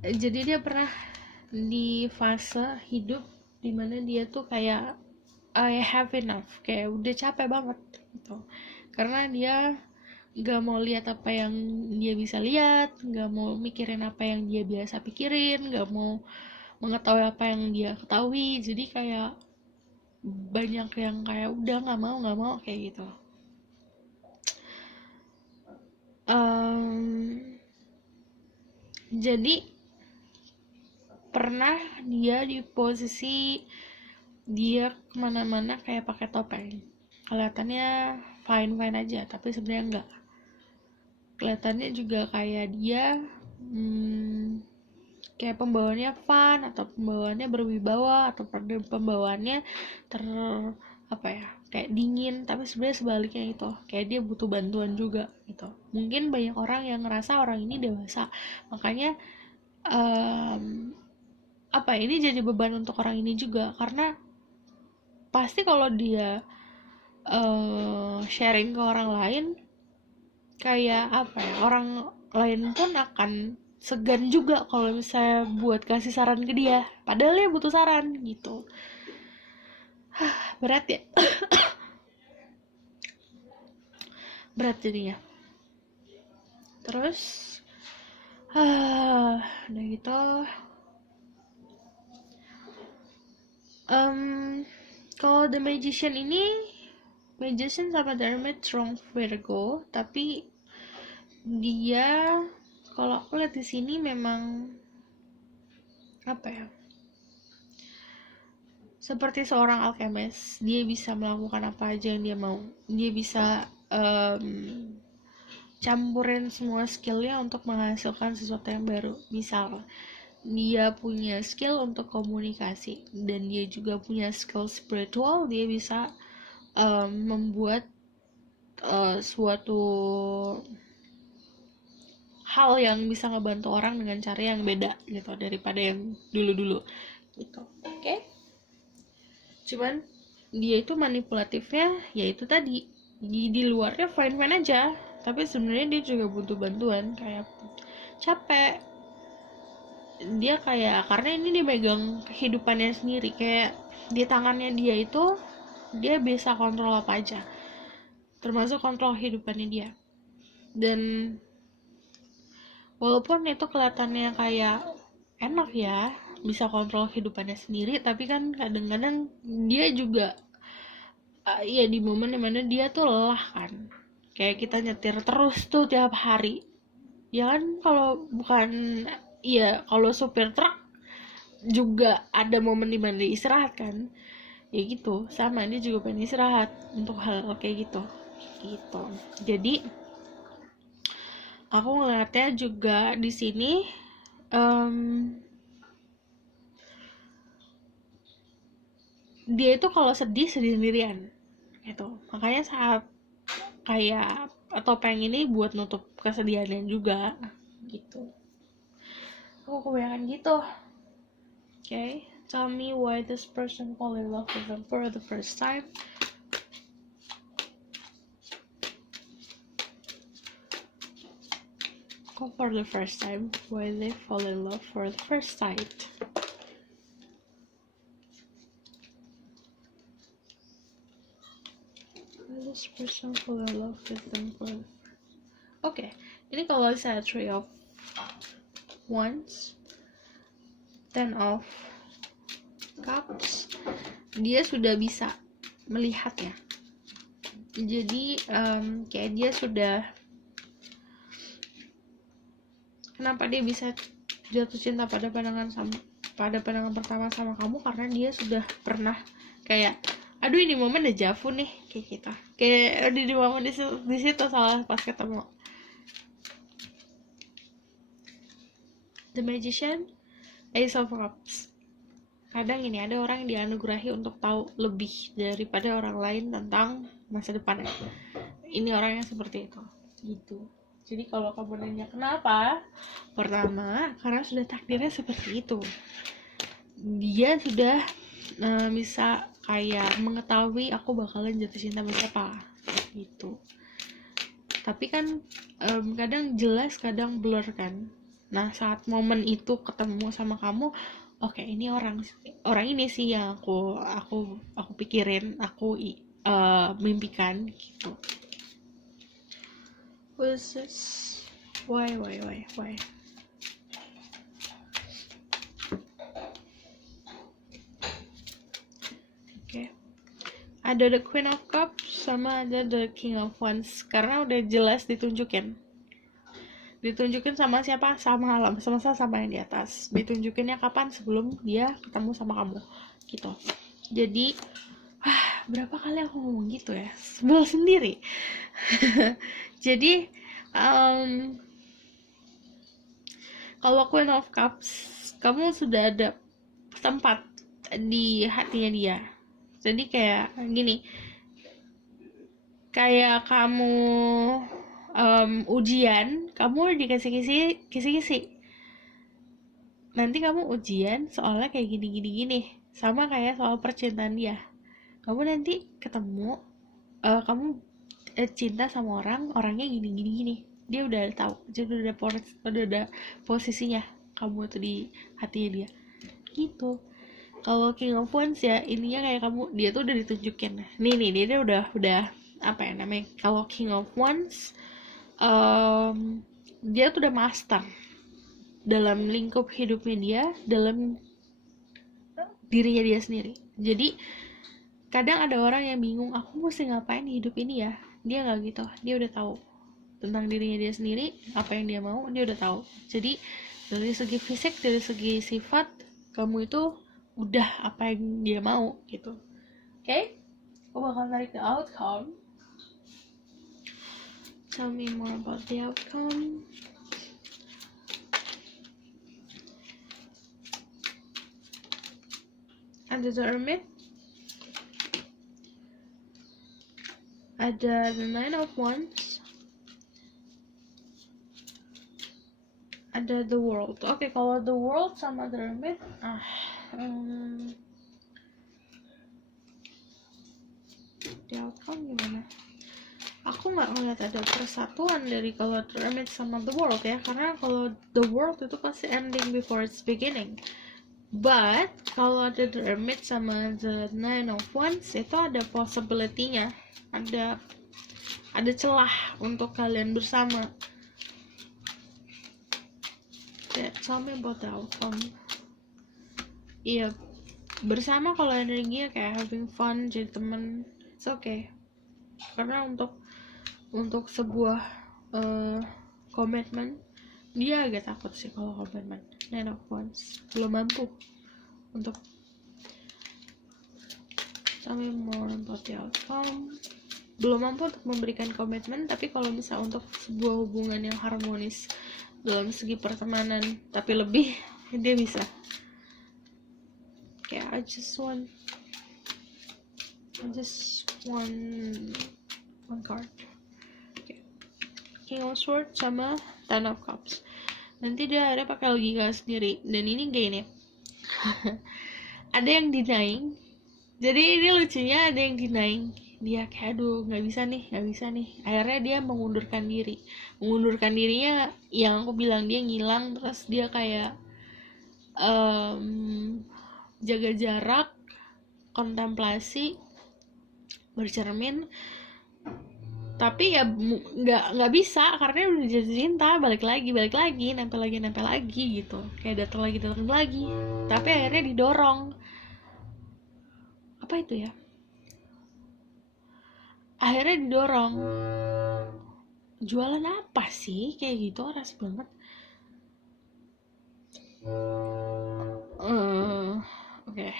Jadi dia pernah di fase hidup dimana dia tuh kayak I have enough, kayak udah capek banget gitu. Karena dia gak mau lihat apa yang dia bisa lihat, gak mau mikirin apa yang dia biasa pikirin, gak mau mengetahui apa yang dia ketahui. Jadi kayak banyak yang kayak udah gak mau kayak gitu. Jadi pernah dia di posisi dia kemana-mana kayak pakai topeng, kelihatannya fine aja, tapi sebenarnya enggak. Kelihatannya juga kayak dia kayak pembawaannya fun, atau pembawaannya berwibawa, atau pembawaannya kayak dingin, tapi sebenarnya sebaliknya itu kayak dia butuh bantuan juga gitu. Mungkin banyak orang yang ngerasa orang ini dewasa, makanya ini jadi beban untuk orang ini juga, karena pasti kalau dia sharing ke orang lain, kayak orang lain pun akan segan juga kalau misalnya buat kasih saran ke dia, padahal dia butuh saran gitu. Berat ya. Berat jadinya. Terus udah gitu kalau The Magician ini, Magician sama The Hermit strong Virgo, tapi dia kalau aku lihat di sini memang seperti seorang alchemist. Dia bisa melakukan apa aja yang dia mau. Dia bisa campurin semua skillnya untuk menghasilkan sesuatu yang baru. Misal dia punya skill untuk komunikasi, dan dia juga punya skill spiritual. Dia bisa membuat suatu hal yang bisa ngebantu orang dengan cara yang beda gitu daripada yang dulu-dulu gitu. Oke? Cuman dia itu manipulatifnya yaitu tadi, di luarnya fine aja, tapi sebenarnya dia juga butuh bantuan, kayak capek. Dia kayak, karena ini dia megang kehidupannya sendiri, kayak di tangannya dia itu dia bisa kontrol apa aja, termasuk kontrol kehidupannya dia. Dan walaupun itu kelihatannya kayak enak ya bisa kontrol kehidupannya sendiri, tapi kan kadang-kadang dia juga ya di momen dimana dia tuh lelah kan, kayak kita nyetir terus tuh tiap hari, Ya kan, kalau bukan, ya kalau supir truk juga ada momen dimana dia istirahat kan, ya gitu, sama dia juga pengen istirahat untuk hal kayak gitu gitu. Jadi aku ngeliatnya juga di sini, em, dia itu kalau sedih sedih sendirian gitu, makanya saat kayak topeng ini buat nutup kesedihannya juga gitu. Aku kebanyakan gitu. Okay, tell me why this person fall in love with them for the first time. Go for the first time. Why they fall in love for the first sight. Why this person fall in love with them for the... Okay, ini kalau saya three of wands, 10 of cups, dia sudah bisa melihat ya. Jadi kayak dia sudah, kenapa dia bisa jatuh cinta pada pandangan pertama sama kamu, karena dia sudah pernah kayak, aduh ini momen deja vu nih, kayak kita kayak di momen di situ salah pas ketemu. The Magician, Ace of Cups. Kadang ini ada orang yang dianugerahi untuk tahu lebih daripada orang lain tentang masa depannya. Ini orang yang seperti itu gitu. Jadi kalau kamu nanya kenapa, pertama karena sudah takdirnya seperti itu. Dia sudah bisa kayak mengetahui aku bakalan jatuh cinta sama siapa gitu. Tapi kan kadang jelas kadang blur kan. Nah saat momen itu ketemu sama kamu, oke, ini orang ini sih yang aku pikirin, aku mimpikan gitu. What's this? Why? Oke. Ada the Queen of Cups sama ada the King of Wands, karena udah jelas ditunjukin sama siapa, sama alam semesta, sama yang di atas. Ditunjukinnya kapan? Sebelum dia ketemu sama kamu gitu. Jadi berapa kali aku ngomong gitu ya, sebel sendiri. Jadi kalau Queen of Cups, kamu sudah ada tempat di hatinya dia. Jadi kayak gini, kayak kamu ujian, kamu dikasih kisi. Nanti kamu ujian soalnya kayak gini. Sama kayak soal percintaan dia. Kamu nanti ketemu, kamu cinta sama orangnya gini. Dia udah tahu, jadi udah ada posisinya kamu tuh di hatinya dia. Gitu. Kalau King of Wands ya, ininya kayak kamu, dia tuh udah ditunjukin. Nih dia udah apa ya namanya? Kalau King of Wands, dia tuh udah master dalam lingkup hidupnya dia, dalam dirinya dia sendiri. Jadi kadang ada orang yang bingung, aku mesti ngapain di hidup ini ya. Dia nggak gitu, dia udah tahu tentang dirinya dia sendiri, apa yang dia mau dia udah tahu. Jadi dari segi fisik, dari segi sifat, kamu itu udah apa yang dia mau gitu. Okay? Aku bakal tarik the outcome. Tell me more about the outcome. Ada the Hermit, ada the Nine of Wands, ada the World. Oke, kalau the World sama the Hermit, the outcome gimana? Aku nggak ngeliat ada persatuan dari kalau the Hermit sama the World ya, karena kalau the World itu pasti ending before it's beginning. But kalau ada the Hermit sama the Nine of Wands, itu ada possibility-nya, ada celah untuk kalian bersama. Tell me about the outcome. Iya, bersama kalau energinya kayak having fun, jadi temen, it's okay. Karena untuk sebuah komitmen, dia agak takut sih kalau commitment. Nine of Wands belum mampu untuk tell me more about the outcome. Belum mampu untuk memberikan komitmen, tapi kalau misal untuk sebuah hubungan yang harmonis dalam segi pertemanan tapi lebih, dia bisa. Kayak I just want one card. Okay. King of Swords sama Ten of Cups. Nanti dia akhirnya pakai logika sendiri, dan ini gini ada yang denying. Jadi ini lucunya, ada yang denying, dia kayak aduh nggak bisa nih, akhirnya dia mengundurkan dirinya, yang aku bilang dia ngilang, terus dia kayak jaga jarak, kontemplasi, bercermin, tapi ya nggak bisa karena udah jatuh cinta, balik lagi nempel lagi gitu, kayak datang lagi, tapi akhirnya didorong. Apa itu ya, akhirnya didorong jualan apa sih kayak gitu, ras banget. Oke.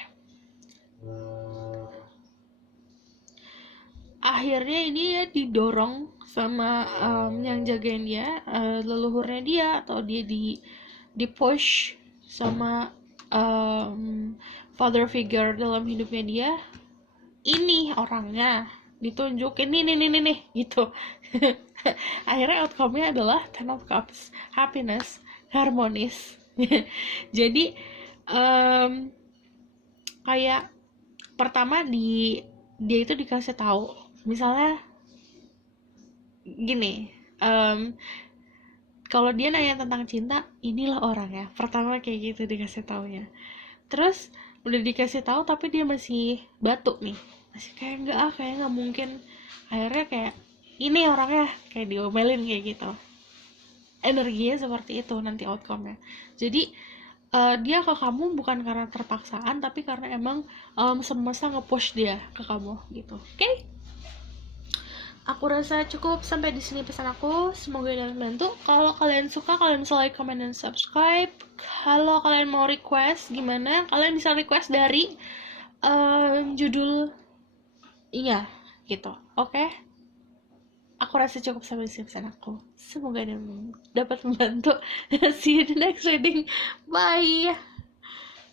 Akhirnya ini ya didorong sama yang jagain dia, leluhurnya dia, atau dia di push sama father figure dalam hidupnya dia. Ini orangnya ditunjukin nih gitu. Akhirnya outcome-nya adalah Ten of Cups, happiness, harmonis. Jadi kayak pertama dia itu dikasih tahu, misalnya gini, kalau dia nanya tentang cinta, inilah orangnya. Pertama kayak gitu dikasih taunya. Terus udah dikasih tahu tapi dia masih batuk nih, masih kayak nggak mungkin. Akhirnya kayak ini orangnya, kayak diomelin kayak gitu. Energinya seperti itu nanti outcome-nya. Jadi dia ke kamu bukan karena terpaksaan, tapi karena emang semesta nge-push dia ke kamu gitu. Oke? Aku rasa cukup sampai di sini pesan aku. Semoga ini membantu. Kalau kalian suka, kalian bisa like, comment, dan subscribe. Kalau kalian mau request gimana, kalian bisa request dari judul iya gitu. Oke? Aku rasa cukup sampai di sini pesan aku. Semoga ini dapat membantu. See you in the next reading. Bye.